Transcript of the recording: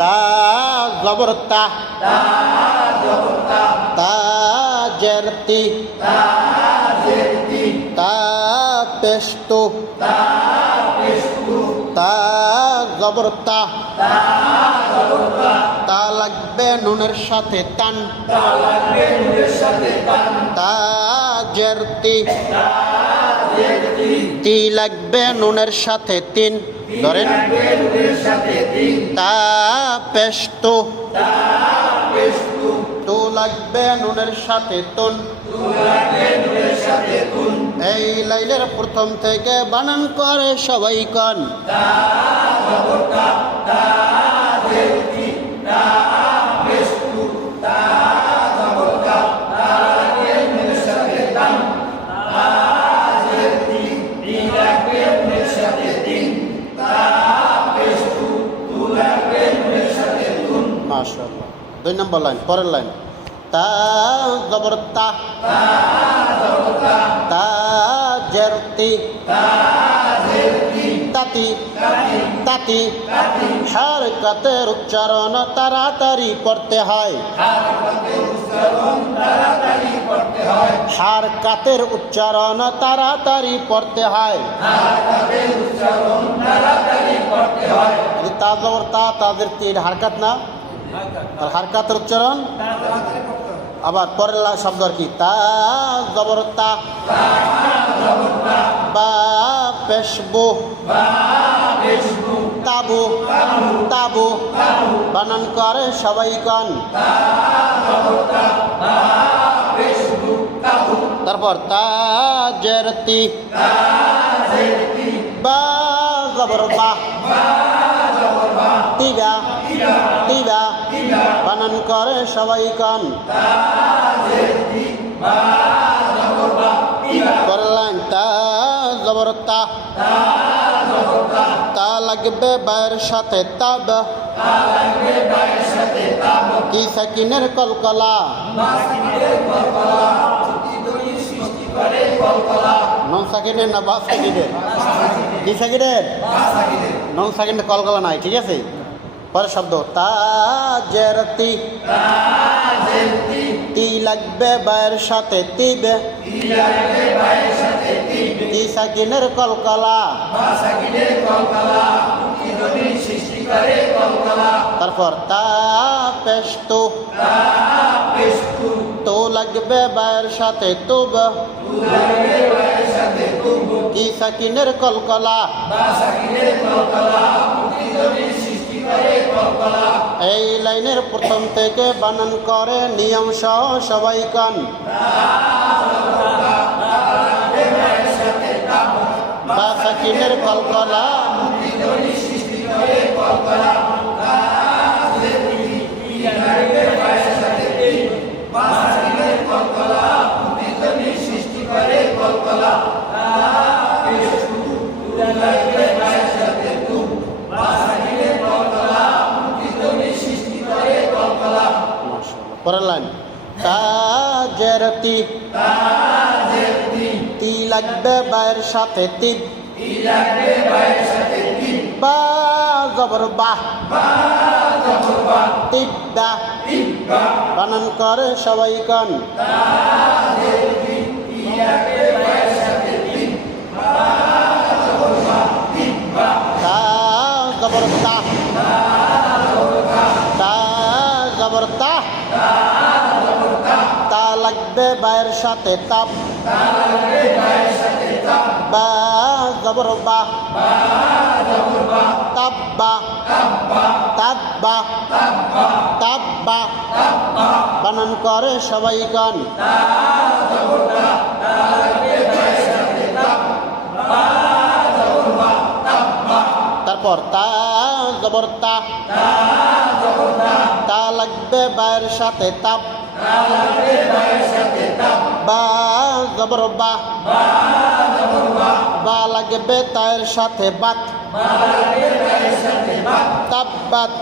তা জবর তা তা জের তি তা পেশ তু তা জবর তা তা লাগবে নুনের সাথে তান তা জের তি তি লাগবে নুনের সাথে তিন ধরেন তা পেশ তু তু লাগবে নুনের সাথে তুন এই লাইনের প্রথম থেকে বানান করে সবাই কন মাশাআল্লাহ। 2 নম্বর লাইন, পরের লাইন তা জবর তা তা জের তি তাতি তাতি হারকাতের উচ্চারণ তাড়াতাড়ি পড়তে হয় হারকাতের উচ্চারণ তাড়াতাড়ি পড়তে হয় তা জবর তা তাদের তিন হারকাত না আর হারকাতের উচ্চারণ আবার পরের শব্দ আর কি তা জবর তা বা পেশবু তাবু তাবু বানান করে সবাই কন তারপর তা জেরতি বা জবর বা তিবা তিবা বানান করে সবাই কন করলেন তা জবর তা তা লাগবে বায়ের সাথে তাব কি সাকিনের কলকলা নন সাকিনের না বা সাকিনের কি সাকিনের নন সাকিনের কলকলা নাই ঠিক আছে পরের শব্দ তা জেরতি তি লাগবে বায়ের সাথে তিব তি সাকিনের কলকলা তারপর তা পেশ তু তো লাগবে বায়ের সাথে তুব কি সাকিনের কলকলা এই লাইনের প্রথম থেকে বানান করে নিয়ম সহ সবাই কন বা সাকিনের কলকলা পরের লাইন তা জেরতি তি লাগবে বায়ের সাথে তিব বা জবর বা তিব্বা বানান করে সবাই কন তা জবর তা তা জবর তা তা লাগবে বায়ের সাথে তাপ বা জবর বা তাব্বা তাব্বা তাব্বা বানান করে সবাই গান তারপর তা জবর তা তা লাগবে বায়ের সাথে তাপ বা জবর বা বা লাগবে তায়ের সাথে বাত তাব্বাত